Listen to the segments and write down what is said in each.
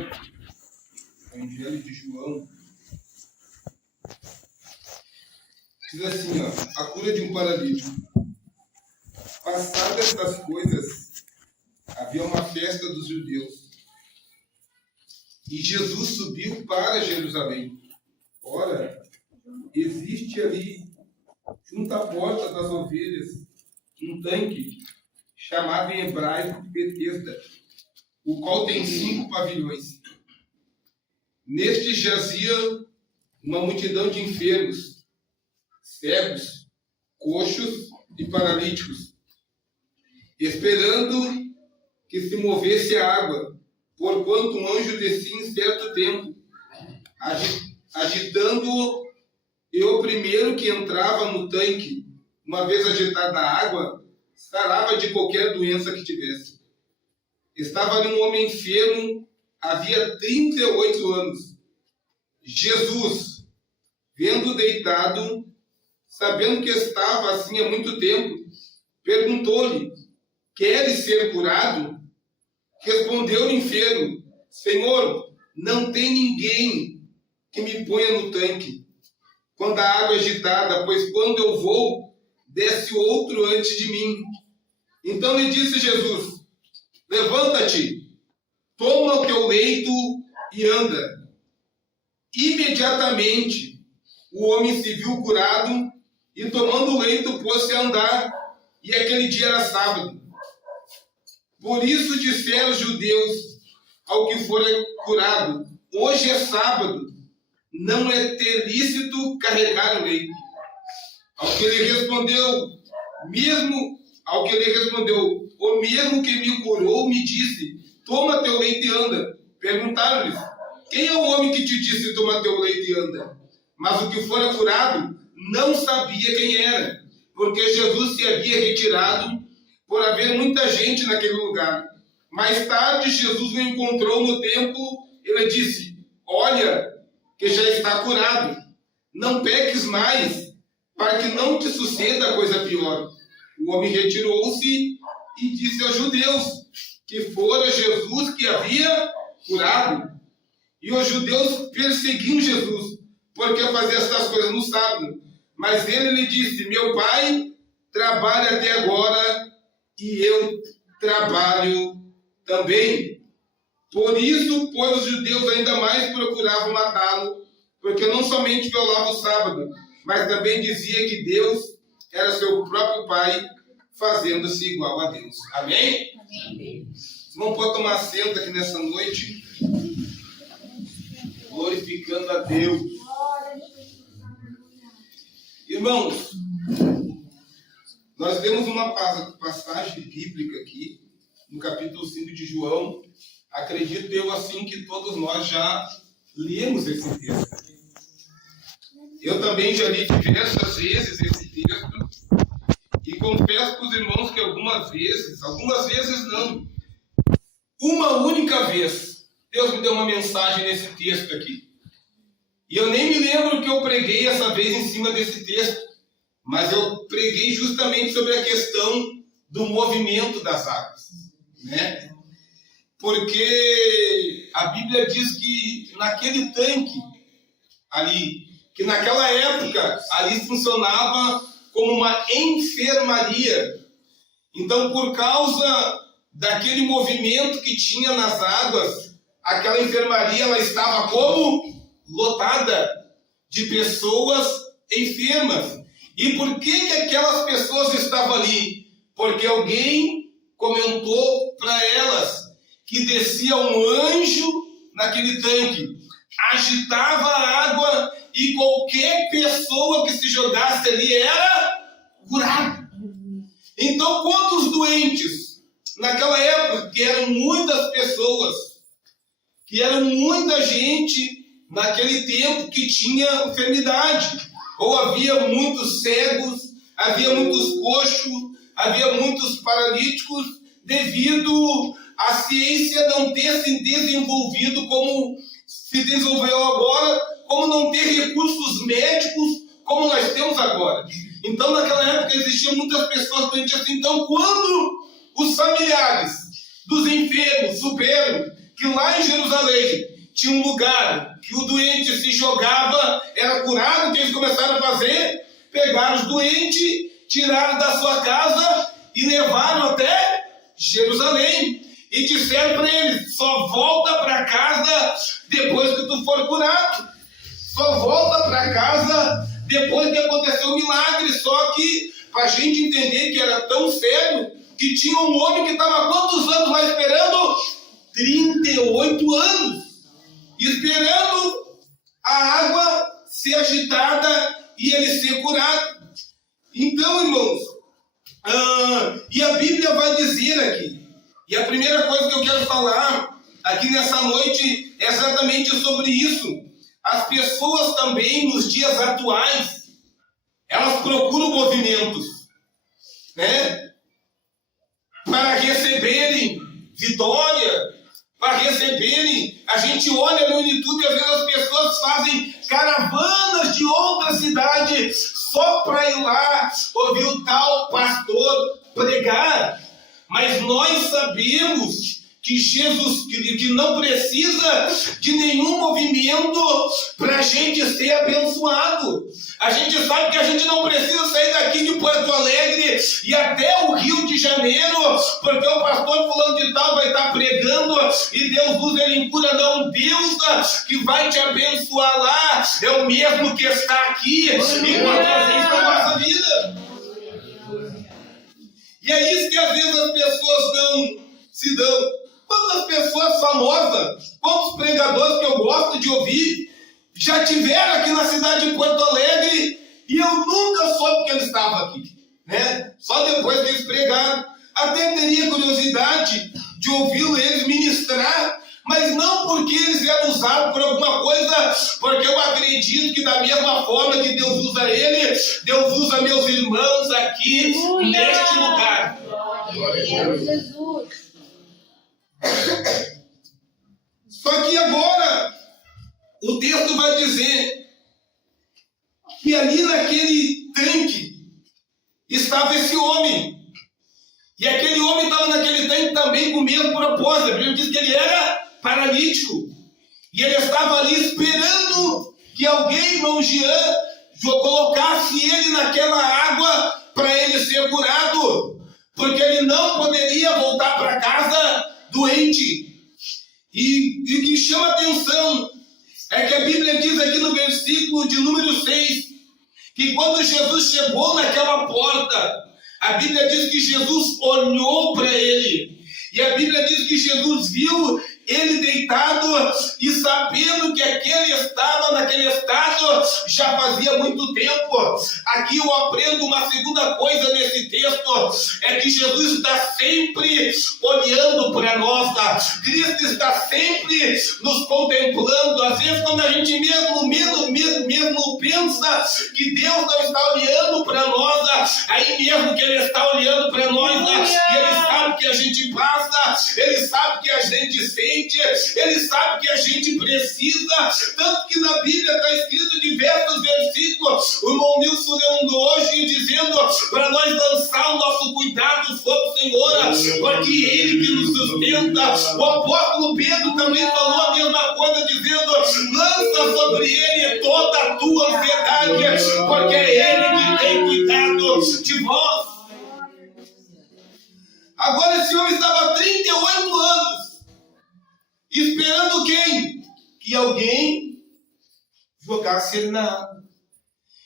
ler o Evangelho de João. Diz assim, a cura de um paralítico. Passadas estas coisas, havia uma festa dos judeus. E Jesus subiu para Jerusalém. Ora, existe ali, junto à porta das ovelhas, um tanque, chamado em hebraico Betesda, o qual tem 5 pavilhões. Neste jazia uma multidão de enfermos, cegos, coxos e paralíticos, esperando que se movesse a água, porquanto um anjo descia em certo tempo, agitando-o, e o primeiro que entrava no tanque, uma vez agitada a água, sarava de qualquer doença que tivesse. Estava ali um homem enfermo, havia 38 anos. Jesus, vendo deitado, sabendo que estava assim há muito tempo, perguntou-lhe: queres ser curado? Respondeu o enfermo: Senhor, não tem ninguém que me ponha no tanque quando a água é agitada, pois quando eu vou, desce outro antes de mim. Então lhe disse Jesus: levanta-te, toma o teu leito e anda. Imediatamente o homem se viu curado e, tomando o leito, pôs-se a andar, e aquele dia era sábado. Por isso disseram os judeus ao que fora curado: hoje é sábado, não é ter lícito carregar o leito. Ao que ele respondeu, o mesmo que me curou me disse: toma teu leito e anda. Perguntaram-lhes: quem é o homem que te disse: toma teu leito e anda? Mas o que fora curado não sabia quem era, porque Jesus se havia retirado por haver muita gente naquele lugar. Mais tarde, Jesus o encontrou no templo. Ele disse: olha, que já está curado. Não peques mais, para que não te suceda coisa pior. O homem retirou-se e disse aos judeus que fora Jesus que havia curado. E os judeus perseguiam Jesus, porque fazia estas coisas no sábado. Mas ele lhe disse: meu pai trabalha até agora, e eu trabalho também. Por isso, pois, os judeus ainda mais procuravam matá-lo, porque não somente violava o sábado, mas também dizia que Deus era seu próprio pai, fazendo-se igual a Deus. Amém? Amém. Vamos poder tomar assento aqui nessa noite, glorificando a Deus. Irmãos, nós vemos uma passagem bíblica aqui, no capítulo 5 de João. Acredito eu assim que todos nós já lemos esse texto. Eu também já li diversas vezes esse texto, e confesso para os irmãos que algumas vezes não, uma única vez, Deus me deu uma mensagem nesse texto aqui. E eu nem me lembro que eu preguei essa vez em cima desse texto, mas eu preguei justamente sobre a questão do movimento das águas, né? Porque a Bíblia diz que naquele tanque ali, que naquela época ali funcionava como uma enfermaria. Então, por causa daquele movimento que tinha nas águas, aquela enfermaria ela estava como lotada de pessoas enfermas. E por que aquelas pessoas estavam ali? Porque alguém comentou para elas que descia um anjo naquele tanque, agitava a água, e qualquer pessoa que se jogasse ali era curada. Então, quantos doentes naquela época, que eram muitas pessoas, que eram muita gente naquele tempo que tinha enfermidade, ou havia muitos cegos, havia muitos coxos, havia muitos paralíticos, devido à ciência não ter se desenvolvido como se desenvolveu agora, como não ter recursos médicos como nós temos agora. Então, naquela época, existiam muitas pessoas doentes assim. Então, quando os familiares dos enfermos souberam que lá em Jerusalém tinha um lugar que o doente se jogava, era curado. O que eles começaram a fazer? Pegaram os doentes, tiraram da sua casa e levaram até Jerusalém. E disseram para eles: só volta para casa depois que tu for curado. Só volta para casa depois que aconteceu o milagre. Só que, para a gente entender que era tão sério, que tinha um homem que estava quantos anos lá esperando? 38 anos. Esperando a água ser agitada e ele ser curado. Então, irmãos, e a Bíblia vai dizer aqui, e a primeira coisa que eu quero falar aqui nessa noite é exatamente sobre isso. As pessoas também, nos dias atuais, elas procuram movimentos, né? Para receberem vitória, para receberem. A gente olha no YouTube e às vezes as pessoas fazem caravanas de outra cidade só para ir lá ouvir o tal pastor pregar. Mas nós sabemos que Jesus, que não precisa de nenhum movimento para a gente ser abençoado. A gente sabe que a gente não precisa sair daqui de Porto Alegre e até o Rio de Janeiro, porque o pastor fulano de tal vai estar pregando e Deus usa ele em cura. Não, Deus que vai te abençoar lá é o mesmo que está aqui e pode fazer isso na nossa vida. E é isso que às vezes as pessoas não se dão. Quantas pessoas famosas, quantos pregadores que eu gosto de ouvir, já tiveram aqui na cidade de Porto Alegre e eu nunca soube que eles estavam aqui, né? Só depois que eles pregaram. Até teria curiosidade de ouvi-lo eles ministrar, mas não porque eles eram usados por alguma coisa, porque eu acredito que da mesma forma que Deus usa ele, Deus usa meus irmãos aqui neste lugar. Glória a Deus, Jesus. Só que agora o texto vai dizer que ali naquele tanque estava esse homem. E aquele homem estava naquele tanque também com o mesmo propósito. A Bíblia diz que ele era paralítico. E ele estava ali esperando que alguém, irmão Jean, colocasse ele naquela água para ele ser curado. Porque ele não poderia voltar para casa doente. E o que chama atenção é que a Bíblia diz aqui no versículo de número 6, que quando Jesus chegou naquela porta, a Bíblia diz que Jesus olhou para ele. E a Bíblia diz que Jesus viu ele deitado e sabendo que aquele estava naquele estado já fazia muito tempo. Aqui eu aprendo uma segunda coisa nesse texto, é que Jesus está sempre olhando para nós, tá? Cristo está sempre nos contemplando. Às vezes quando a gente mesmo pensa que Deus não está olhando para nós, aí mesmo que Ele está olhando para nós, e Ele sabe que a gente passa, Ele sabe que a gente sente, Ele sabe que a gente precisa. Tanto que na Bíblia está escrito diversos versículos, o irmão Nilson lendo hoje, dizendo para nós lançar o nosso cuidado sobre o Senhor, porque Ele que nos sustenta. O apóstolo Pedro também falou a mesma coisa, dizendo: lança sobre Ele toda a tua ansiedade, porque é Ele que tem cuidado de vós. Agora esse homem estava há 38 anos esperando quem? Que alguém jogasse ele na água.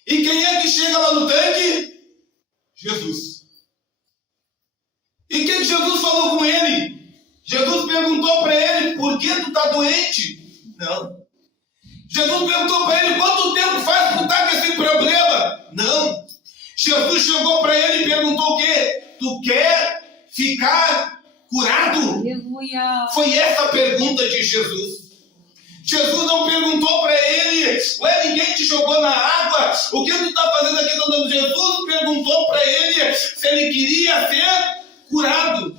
E quem é que chega lá no tanque? Jesus. E o que Jesus falou com ele? Jesus perguntou para ele: por que tu está doente? Não. Jesus perguntou para ele: quanto tempo faz que tu está com esse problema? Não. Jesus chegou para ele e perguntou o quê? Tu quer ficar curado? Aleluia. Foi essa a pergunta de Jesus. Jesus não perguntou para ele: ué, ninguém te jogou na água? O que tu está fazendo aqui? Não. Jesus perguntou para ele se ele queria ser curado.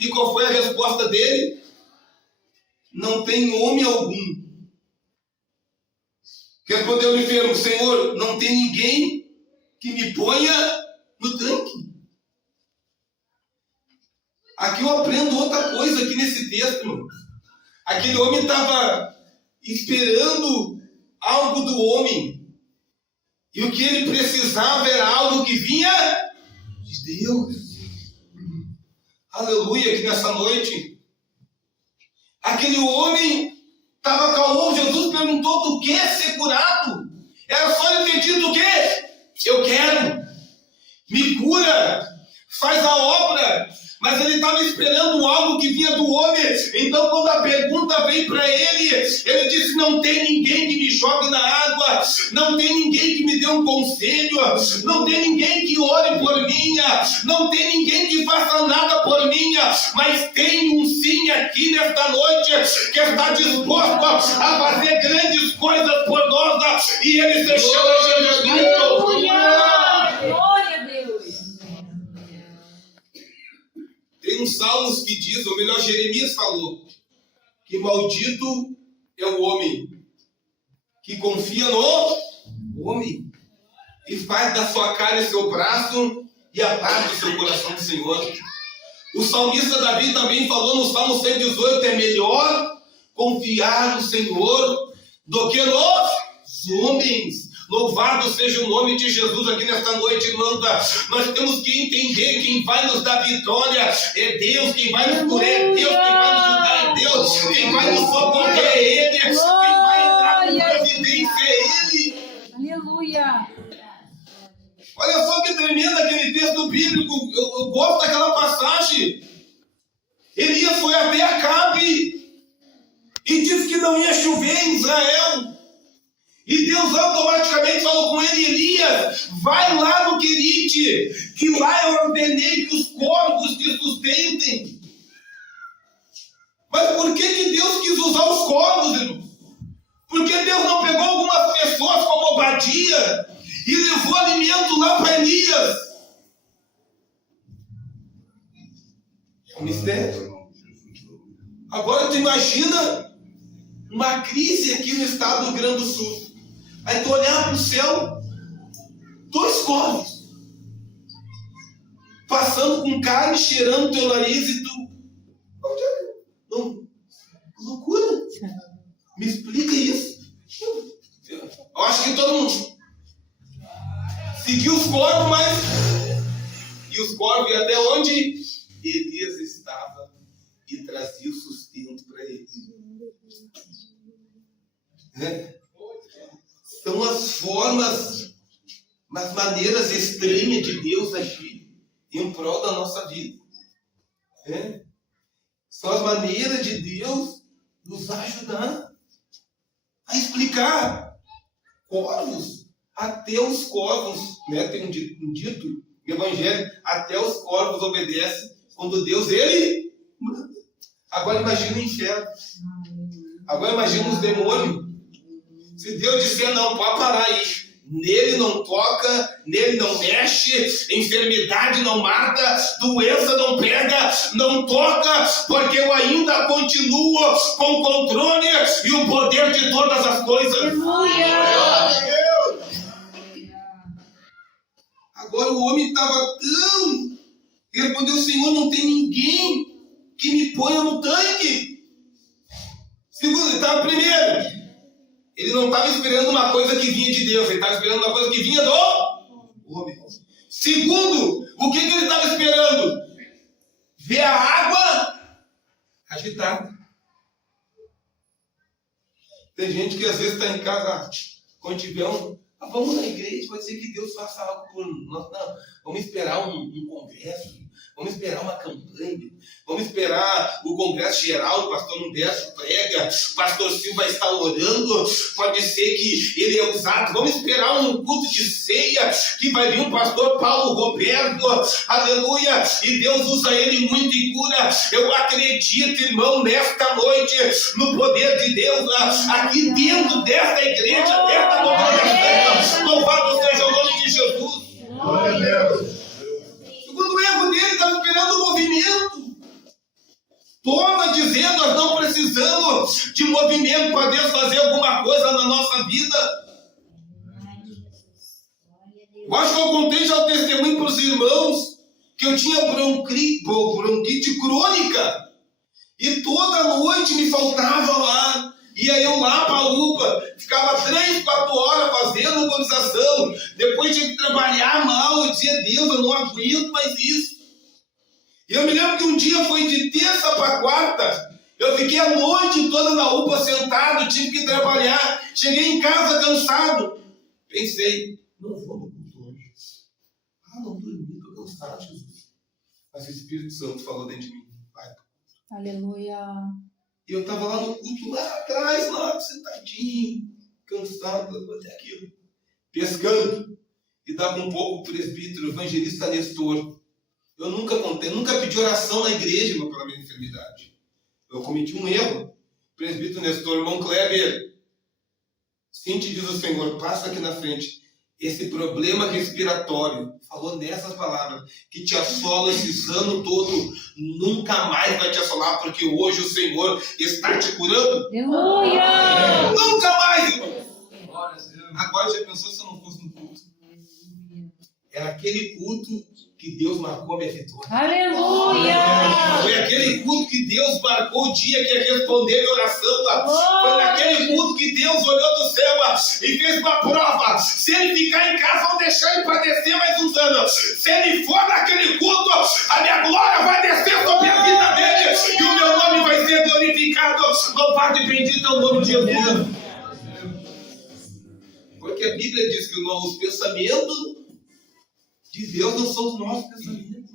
E qual foi a resposta dele? Não tem homem algum. Respondeu o enfermo: Senhor, não tem ninguém que me ponha no tanque. Aqui eu aprendo outra coisa aqui nesse texto, irmão. Aquele homem estava esperando algo do homem. E o que ele precisava era algo que vinha de Deus. Aleluia, aqui nessa noite. Aquele homem estava calmo. Jesus perguntou: tu quer ser curado? Era só ele ter dito o quê? Eu quero. Me cura. Faz a obra. Mas ele estava esperando algo que vinha do homem. Então, quando a pergunta veio para ele, ele disse: não tem ninguém que me jogue na água, não tem ninguém que me dê um conselho, não tem ninguém que ore por mim, não tem ninguém que faça nada por mim, mas tem um sim aqui nesta noite que está disposto a fazer grandes coisas por nós, e ele se chama Jesus Cristo. Glória a Deus. Tem uns salmos que diz, ou melhor, Jeremias falou, que maldito é o homem que confia no homem e faz da sua carne seu braço e aparta o seu coração do Senhor. O salmista Davi também falou no Salmo 118, é melhor confiar no Senhor do que nos homens. Louvado seja o nome de Jesus aqui nesta noite, irmã. Nós temos que entender: quem vai nos dar vitória é Deus, quem vai nos curar é Deus, quem vai nos ajudar é Deus, quem vai nos socorrer é Ele, quem vai entrar com providência é Ele. Aleluia. Olha só que tremendo aquele texto bíblico. Eu gosto daquela passagem. Elias foi até Acabe e disse que não ia chover em Israel. E Deus automaticamente falou com ele: Elias, vai lá no Querite, que lá eu ordenei que os corvos te sustentem. Mas por que Deus quis usar os corvos, irmão? Porque Deus não pegou algumas pessoas como Obadia e levou alimento lá para Elias? É um mistério. Agora tu imagina uma crise aqui no estado do Rio Grande do Sul. Aí tu olhar para o céu, 2 corvos passando com carne, cheirando teu nariz, e tu... Não, loucura. Me explica isso. Eu acho que todo mundo seguiu os corvos, mas... E os corvos iam até onde Elias estava e trazia o sustento para eles. São as formas, as maneiras estranhas de Deus agir em prol da nossa vida. São as maneiras de Deus nos ajudar a explicar. Corvos, até os corvos, tem um dito no Evangelho, até os corvos obedecem quando Deus, Ele manda. Agora imagina o inferno. Agora imagina os demônios. Se Deus disser: não, pode parar aí, nele não toca, nele não mexe, enfermidade não mata, doença não pega, não toca, porque eu ainda continuo com o controle e o poder de todas as coisas. Agora o homem estava tão... Ele respondeu: Senhor, não tem ninguém que me ponha no tanque. Segundo, ele estava primeiro. Ele não estava esperando uma coisa que vinha de Deus, ele estava esperando uma coisa que vinha do homem. Segundo, o que ele estava esperando? Ver a água agitada. Tem gente que às vezes está em casa, quando tiver vamos na igreja, pode ser que Deus faça algo por nós. Não, vamos esperar um congresso, vamos esperar uma campanha, vamos esperar o congresso geral, o pastor Humberto prega, o pastor Silva está orando, pode ser que ele é usado, vamos esperar um culto de ceia, que vai vir o pastor Paulo Roberto, aleluia, e Deus usa ele muito em cura. Eu acredito, irmão, nesta noite, no poder de Deus, aqui dentro desta igreja, desta congregação. Louvado seja o nome de Jesus. Glória a Deus. Segundo erro dele, estava esperando o movimento. Toma dizendo: nós não precisamos de movimento para Deus fazer alguma coisa na nossa vida. Eu acho que eu contei já o testemunho para os irmãos que eu tinha bronquite crônica. E toda noite me faltava lá. Ia eu lá para a UPA, ficava 3, 4 horas fazendo organização. Depois tinha que trabalhar mal. Eu dizia, Deus, eu não aguento mais isso. E eu me lembro que um dia foi de terça para quarta. Eu fiquei a noite toda na UPA sentado, tive que trabalhar. Cheguei em casa cansado. Pensei, não vou no culto hoje. Não dormi, estou cansado, Jesus. Mas o Espírito Santo falou dentro de mim. Vai. Aleluia. E eu estava lá no culto, lá atrás, lá sentadinho, cansado, até aquilo. Pescando. E estava um pouco o presbítero, o evangelista Nestor. Eu nunca pedi oração na igreja para minha enfermidade. Eu cometi um erro. O presbítero Nestor, irmão Kleber, sim te diz o Senhor, passa aqui na frente. Esse problema respiratório, falou nessas palavras, que te assola esses anos todo, nunca mais vai te assolar, porque hoje o Senhor está te curando. Aleluia! Nunca mais, irmão. Agora já pensou se eu não fosse no culto? Era aquele culto que Deus marcou a minha vitória. Aleluia! Foi aquele culto que Deus marcou o dia que ia responder a minha oração. Foi naquele culto que Deus olhou do céu e fez uma prova. Se ele ficar em casa, vão deixar ele padecer mais uns anos. Se ele for naquele culto, a minha glória vai descer sobre a vida dele e o meu nome vai ser glorificado. Louvado e bendito é o nome de Jesus. Porque a Bíblia diz que os pensamentos de Deus não são os nossos pensamentos.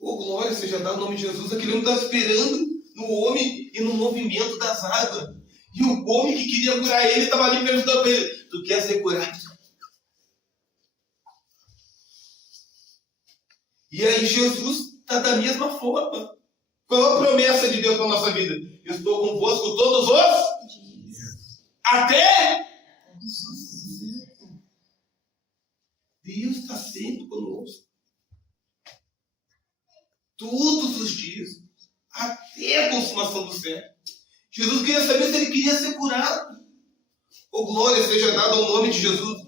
Glória seja dada no nome de Jesus. Aquele homem está esperando no homem e no movimento das águas. E o homem que queria curar ele estava ali perguntando para ele: tu quer ser curado? E aí Jesus está da mesma forma. Qual a promessa de Deus para a nossa vida? Eu estou convosco todos os dias. Até Deus está sempre conosco. Todos os dias. Até a consumação do século. Jesus queria saber se ele queria ser curado. Glória seja dada ao nome de Jesus.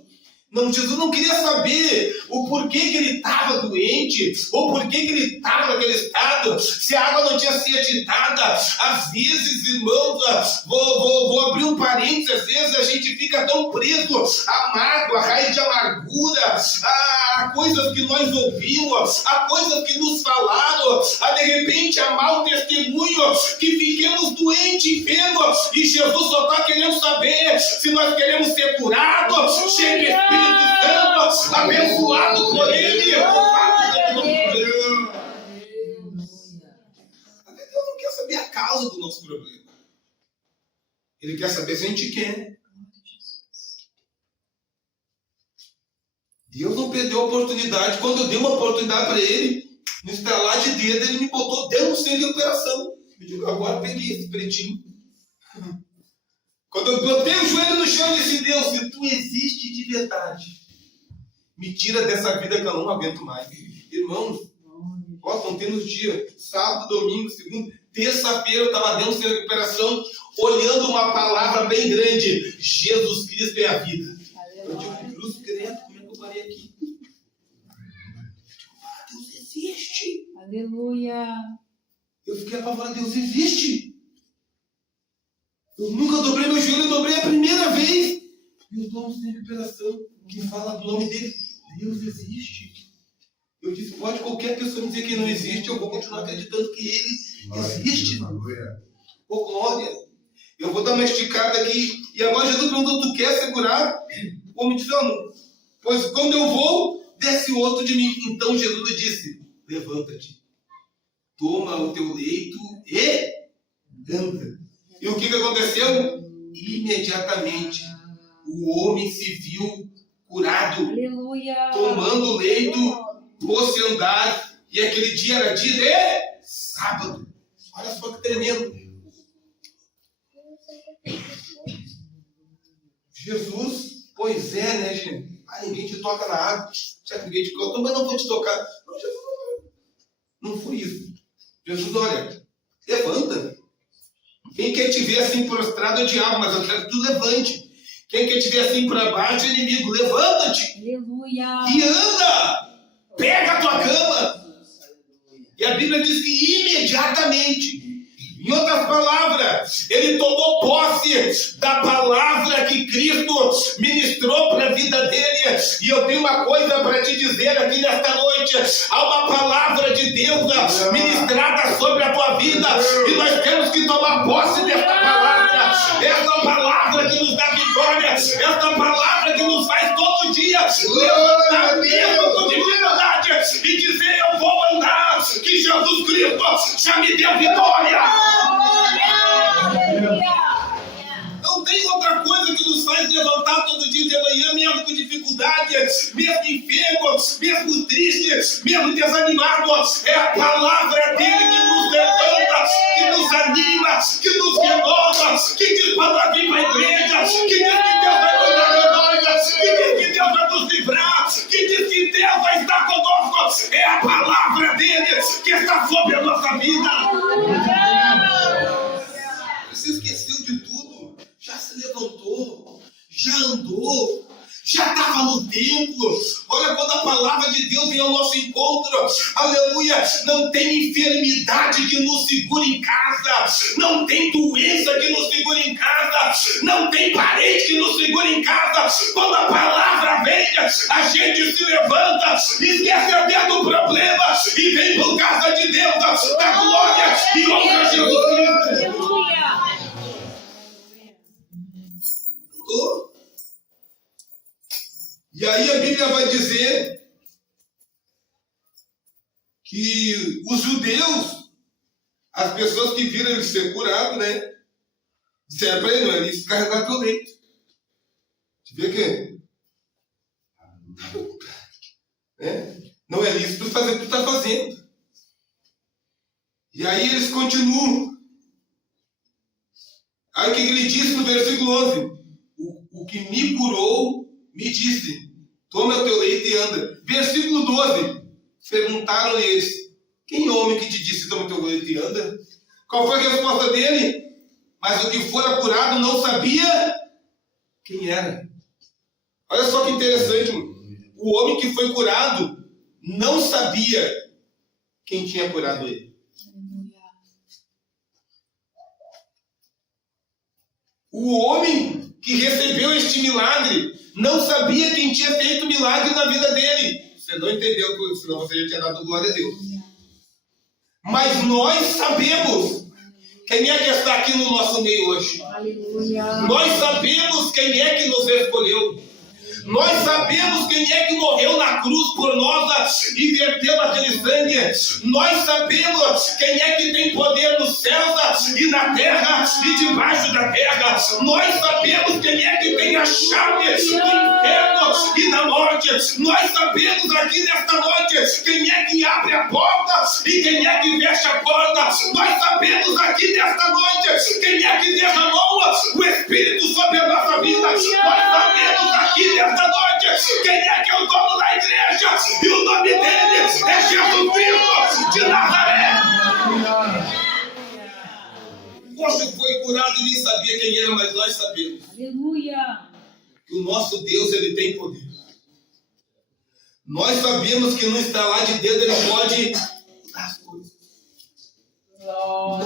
Não, Jesus não queria saber o porquê que ele estava doente, ou porquê que ele estava naquele estado, se a água não tinha sido agitada. Às vezes, irmãos, vou abrir um parênteses, às vezes a gente fica tão preso à mágoa, à raiz de amargura, a coisas que nós ouvimos, a coisas que nos falaram, a de repente a mau testemunho, que fiquemos doentes, enfermos, e Jesus só está querendo saber se nós queremos ser curados, cheio de Espírito Santo, abençoado por Ele. Deus não quer saber a causa do nosso problema. Ele quer saber se a gente quer. Deus não perdeu a oportunidade. Quando eu dei uma oportunidade para Ele, no estalar de dedo, Ele me botou dentro do centro de recuperação. Eu digo, agora peguei esse pretinho. Quando eu botei o joelho no chão e disse: Deus, se tu existe de verdade, me tira dessa vida que eu não aguento mais. Irmãos, estão tendo os dias, sábado, domingo, segunda, terça-feira, eu estava dentro de recuperação, olhando uma palavra bem grande: Jesus Cristo é a vida. Eu digo, cruz credo, como é que eu parei aqui? Eu digo, Deus existe. Aleluia. Eu fiquei apavorado: Deus existe. Eu nunca dobrei meu joelho, eu dobrei a primeira vez. E eu estou em recuperação, que fala do nome dele. Deus existe. Eu disse, pode qualquer pessoa me dizer que não existe, eu vou continuar acreditando que ele existe. Glória. Eu vou dar uma esticada aqui. E agora Jesus perguntou: tu quer ser curado? O homem disse: não. Pois quando eu vou, desce outro de mim. Então Jesus lhe disse: levanta-te, toma o teu leito e anda. E o que aconteceu? Imediatamente o homem se viu curado. Aleluia. Tomando o leito, pôs-se a andar. E aquele dia era dia de sábado. Olha só que tremendo. Jesus, pois é, né, gente? Ninguém te toca na água. Já que ninguém te toca, mas não vou te tocar. Não, Jesus não foi isso. Jesus, olha, levanta. Quem quer te ver assim prostrado é o diabo, mas eu quero que tu levante. Quem quer te ver assim para baixo é o inimigo. Levanta-te. Aleluia. E anda. Pega a tua cama. E a Bíblia diz que imediatamente, em outras palavras, ele tomou posse da palavra que Cristo ministrou para a vida dele. E eu tenho uma coisa para te dizer aqui nesta noite: há uma palavra de Deus ministrada sobre a tua vida, e nós temos que tomar posse dessa palavra. Essa palavra que nos dá vitória, essa palavra que nos faz todo dia levantar mesmo com dificuldade e dizer: eu vou andar, que Jesus Cristo já me deu vitória. Não tem outra coisa que nos faz levantar todo dia de manhã, mesmo com dificuldade, mesmo enfermo, mesmo triste, mesmo desanimado. É a palavra dele que nos levanta, que nos anima, que nos renova, que diz para nós vir para a igreja, que diz que Deus vai cuidar de nós, que diz que Deus vai nos livrar, que diz que Deus vai estar conosco. É a palavra dele que está sobre a nossa vida. Você esqueceu de tudo, já se levantou, já andou, já estava no templo. Olha, quando a palavra de Deus vem ao nosso encontro, aleluia, não tem enfermidade que nos segure em casa, não tem doença que nos segure em casa, não tem parede que nos segure em casa. Quando a palavra vem, a gente se levanta, esquece até do problema e vem por causa de Deus, da glória e honra a Jesus Cristo. E aí a Bíblia vai dizer que os judeus, as pessoas que viram ele ser curado, né, disseram para ele: não é lícito carregar teu leito. Você vê que não é lícito fazer o que tu está fazendo. E aí eles continuam. Aí o que ele disse no versículo 11? O que me curou me disse: toma o teu leito e anda. Versículo 12. Perguntaram eles: quem é o homem que te disse toma o teu leito e anda? Qual foi a resposta dele? Mas o que fora curado não sabia quem era. Olha só que interessante. O homem que foi curado não sabia quem tinha curado ele. O homem que recebeu este milagre não sabia quem tinha feito o milagre na vida dele. Você não entendeu, senão você já tinha dado glória a Deus. Mas nós sabemos quem é que está aqui no nosso meio hoje. Aleluia. Nós sabemos quem é que nos escolheu. Nós sabemos quem é que morreu na cruz por nós e verteu aquele sangue. Nós sabemos quem é que tem poder nos céus e na terra e debaixo da terra. Nós sabemos quem é que tem a chave do inferno e da morte. Nós sabemos aqui nesta noite quem é que abre a porta e quem é que fecha a porta. Nós sabemos aqui nesta noite quem é que derramou o Espírito sobre a nossa vida. Nós sabemos aqui nesta noite quem é que é o dono da igreja, e o nome dele é Jesus Cristo de Nazaré. Você foi curado e nem sabia quem era, mas nós sabemos. Aleluia. Que o nosso Deus, ele tem poder. Nós sabemos que no estalar de dedo ele pode mudar as coisas.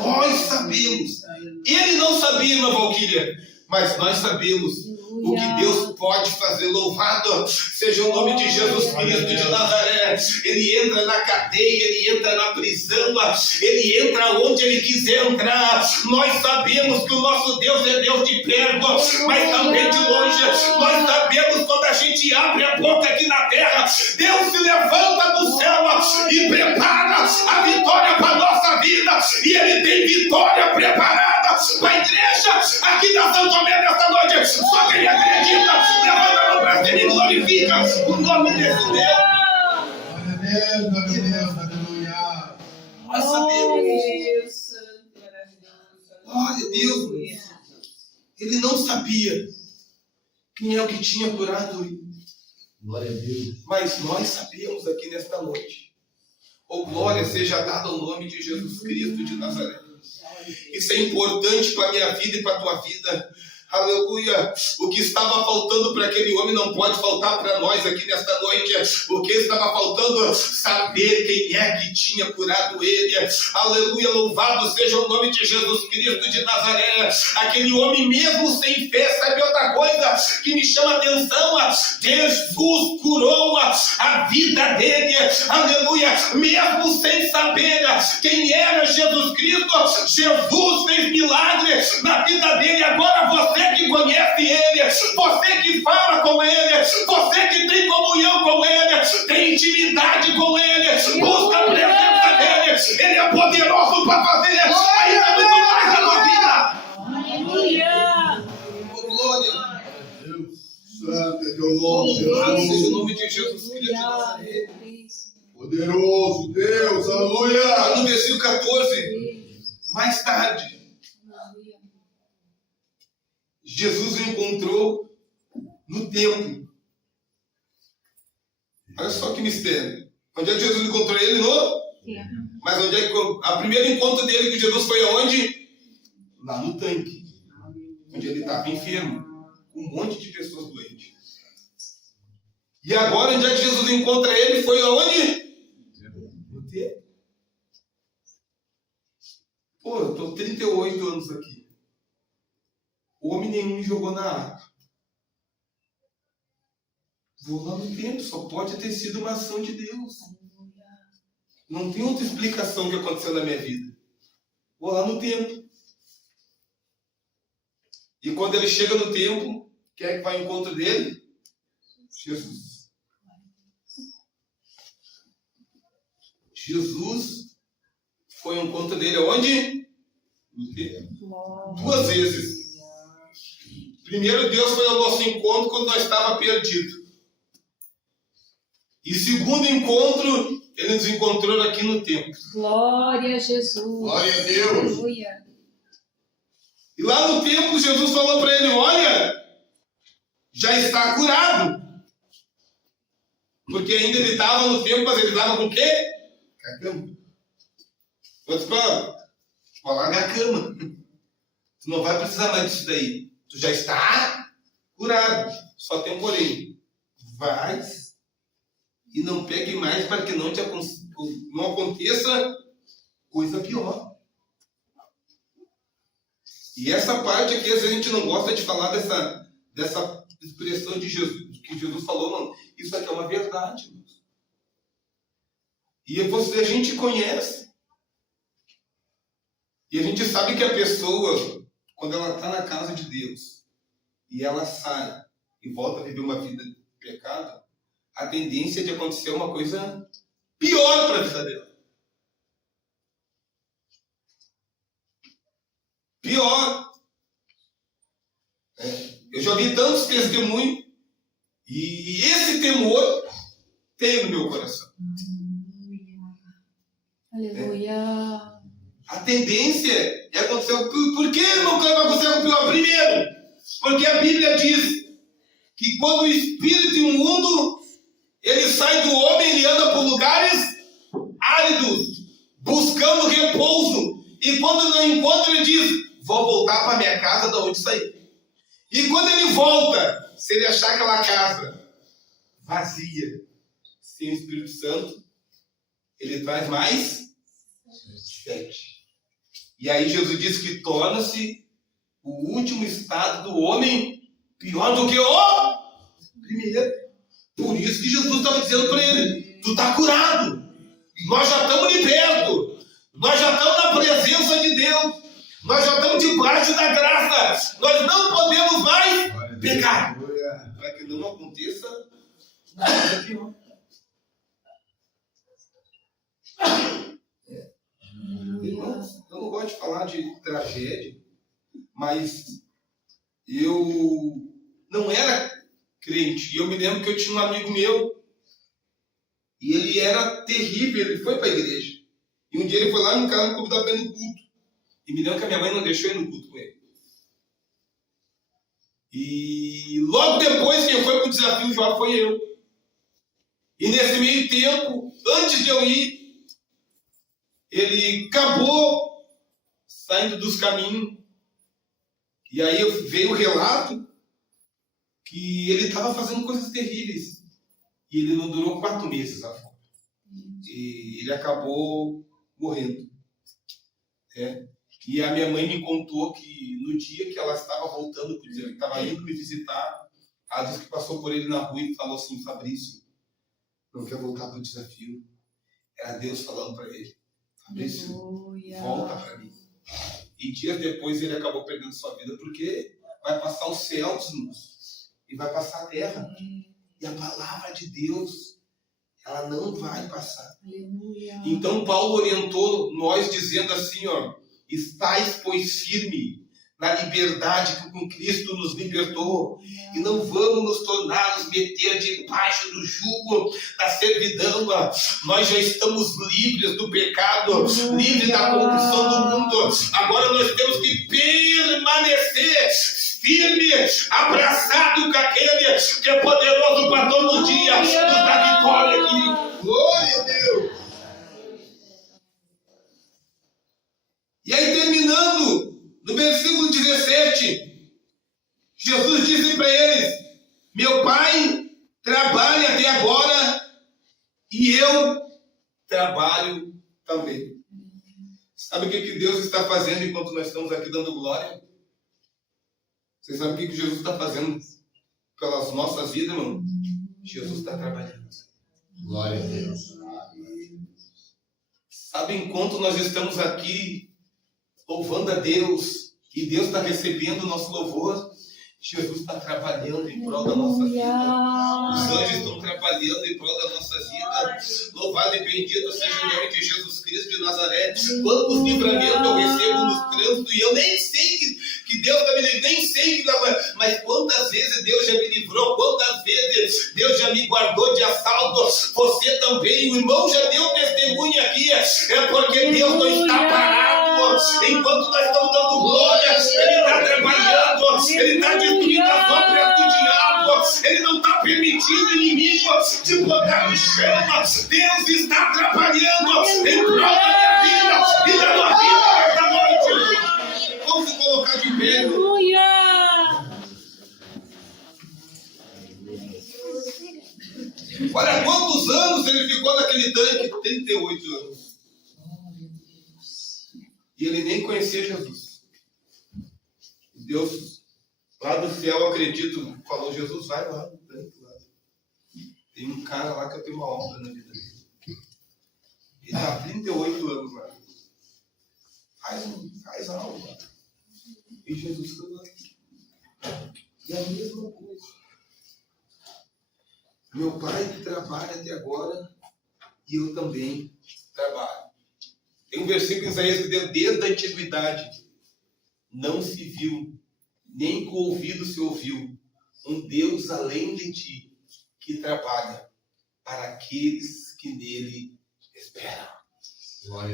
Nós sabemos. Ele não sabia, irmã Valquíria, mas nós sabemos o que Deus pode fazer. Louvado seja o nome de Jesus Cristo de Nazaré. Ele entra na cadeia, ele entra na prisão, ele entra onde ele quiser entrar. Nós sabemos que o nosso Deus é Deus de perto, mas também de longe. Nós sabemos quando a gente abre a boca aqui na terra, Deus se levanta do céu e prepara a vitória para a nossa vida. E ele tem vitória preparada para a igreja aqui da São Tomé nesta noite. Só quem acredita, levanta a mão para cima e glorifica o nome desse Deus. Aleluia. Nós sabemos. Olha, Deus, ele não sabia quem é o que tinha curado ele. Glória a Deus. Mas nós sabemos aqui nesta noite. Oh, glória seja dada ao nome de Jesus Cristo de Nazaré. Isso é importante para a minha vida e para a tua vida. Aleluia. O que estava faltando para aquele homem não pode faltar para nós aqui nesta noite. O que estava faltando? Saber quem é que tinha curado ele. Aleluia. Louvado seja o nome de Jesus Cristo de Nazaré. Aquele homem mesmo sem fé, sabe outra coisa que me chama a atenção? Jesus curou a vida dele. Aleluia. Mesmo sem saber quem era Jesus Cristo, Jesus fez milagre na vida dele. Agora você que conhece ele, você que fala com ele, você que tem comunhão com ele, tem intimidade com ele, busca a presença dele, ele é poderoso para fazer ainda muito mais na tua vida. Aleluia. Oh, glória. Deus Santo é teu nome, Louvado seja o Jesus. nome de Jesus Cristo de Nazaré. Poderoso Deus, Lá aleluia. no versículo 14, mais tarde, Jesus o encontrou no templo. Olha só que mistério. Onde é que Jesus encontrou ele? Mas onde é que o primeiro encontro dele com Jesus foi aonde? Lá no tanque. Onde ele estava enfermo. Com um monte de pessoas doentes. E agora onde é que Jesus encontra ele? Foi aonde? No templo. Pô, eu estou 38 anos aqui. Homem nenhum me jogou na água. Vou lá no templo, só pode ter sido uma ação de Deus. Não tem outra explicação que aconteceu na minha vida. Vou lá no templo. E quando ele chega no templo, quem é que vai ao encontro dele? Jesus. Jesus foi ao encontro dele aonde? No templo. 2 vezes. Primeiro, Deus foi ao nosso encontro quando nós estávamos perdidos. E segundo encontro, Ele nos encontrou aqui no templo. Glória a Jesus. Glória a Deus. Aleluia. E lá no templo, Jesus falou para ele, olha, já está curado. Porque ainda ele estava no templo, mas ele estava com o quê? Com a cama. Outros falam, larga a cama. Tu não vai precisar mais disso daí. Tu já está curado. Só tem um porém. Vai e não pegue mais para que não aconteça coisa pior. E essa parte aqui, às vezes a gente não gosta de falar dessa expressão de Jesus, que Jesus falou, não. Isso aqui é uma verdade. Irmãos. E a gente conhece. E a gente sabe que a pessoa, quando ela está na casa de Deus, e ela sai e volta a viver uma vida de pecado, a tendência é de acontecer uma coisa pior para a vida dela. Pior. Eu já vi tantos testemunhos e esse temor tem no meu coração. Aleluia. A tendência é acontecer. Por que não vai acontecer o pior? Primeiro, porque a Bíblia diz que quando o espírito imundo ele sai do homem, ele anda por lugares áridos, buscando repouso. E quando não encontra, ele diz, vou voltar para minha casa de onde saí. E quando ele volta, se ele achar aquela casa vazia, sem o Espírito Santo, ele traz mais 7. E aí Jesus diz que torna-se o último estado do homem pior do que o primeiro. Por isso que Jesus estava dizendo para ele, tu está curado. Nós já estamos libertos. Nós já estamos na presença de Deus. Nós já estamos debaixo da graça. Nós não podemos mais pecar. Para que não aconteça nada pior. Irmãos, eu não gosto de falar de tragédia, mas eu não era crente. E eu me lembro que eu tinha um amigo meu, e ele era terrível, ele foi para a igreja. E um dia ele foi lá no carro me convidar para ir no culto. E me lembro que a minha mãe não deixou ir no culto com ele. E logo depois quem foi para o desafio já foi eu. E nesse meio tempo, antes de eu ir, ele acabou saindo dos caminhos E aí veio o relato que ele estava fazendo coisas terríveis. E ele não durou 4 meses a fome. E ele acabou morrendo. E a minha mãe me contou que no dia que ela estava voltando, ele estava indo me visitar, ela disse que passou por ele na rua e falou assim: Fabrício, não quer voltar para o desafio? Era Deus falando para ele: Fabrício, volta para mim. E dias depois ele acabou perdendo sua vida, porque vai passar os céus e vai passar a terra. E a palavra de Deus, ela não vai passar. Aleluia. Então Paulo orientou nós dizendo assim, ó: estais, pois, firme na liberdade que com Cristo nos libertou, e não vamos nos tornar, nos meter debaixo do jugo da servidão. Nós já estamos livres do pecado, livres da corrupção do mundo. Agora nós temos que permanecer firme, abraçado com aquele que é poderoso para todo os dias nos dar vitória aqui. Glória a Deus! E aí, terminando, no versículo 17, Jesus disse para eles: meu Pai trabalha até agora e eu trabalho também. Sabe o que Deus está fazendo enquanto nós estamos aqui dando glória? Você sabe o que Jesus está fazendo pelas nossas vidas, irmão? Jesus está trabalhando. Glória a Deus. Sabe, enquanto nós estamos aqui louvando a Deus, e Deus está recebendo o nosso louvor, Jesus está trabalhando em prol da nossa vida. Os anjos estão trabalhando em prol da nossa vida. Louvado e bendito seja o nome de Jesus Cristo de Nazaré. Quantos livramentos eu recebo nos trânsitos, e eu nem sei que Deus está me livrando, nem sei mas quantas vezes Deus já me livrou, quantas vezes Deus já me guardou de assalto. Você também, o irmão já deu testemunho aqui, é porque Deus não está parado. Enquanto nós estamos dando glória, Ele está trabalhando, Ele está destruindo as obras do diabo, Ele não está permitindo o inimigo te botar no chão. Deus está trabalhando em prol da minha vida e da tua vida esta noite. Vamos se colocar de pé. Aleluia. Olha quantos anos ele ficou naquele tanque: 38 anos. E ele nem conhecia Jesus. Deus, lá do céu, acredito, falou: Jesus, vai lá no tanque. Tem um cara lá que eu tenho uma obra na vida dele. Ele está há 38 anos lá. Faz algo. E Jesus foi lá. E a mesma coisa. Meu pai trabalha até agora e eu também trabalho. Tem um versículo em Isaías que diz: desde a antiguidade não se viu, nem com o ouvido se ouviu, um Deus além de ti, que trabalha para aqueles que nele esperam.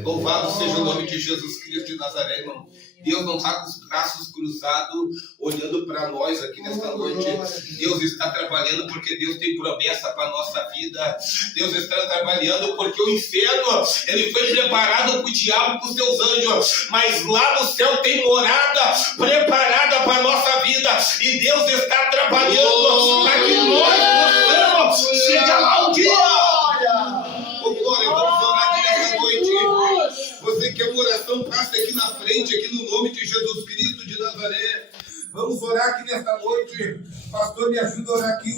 Louvado seja o nome de Jesus Cristo de Nazaré, irmão. Deus não está com os braços cruzados olhando para nós aqui nesta noite. Deus está trabalhando porque Deus tem promessa para a nossa vida. Deus está trabalhando porque o inferno, ele foi preparado para o diabo e para os seus anjos, mas lá no céu tem morada preparada para a nossa vida, e Deus está trabalhando para que nós possamos chegar lá um dia. Oh, glória, vamos orar aqui nessa noite. Você que é uma oração, passa aqui na frente, aqui no nome de Jesus Cristo de Nazaré. Vamos orar aqui nesta noite. Pastor, me ajuda a orar aqui.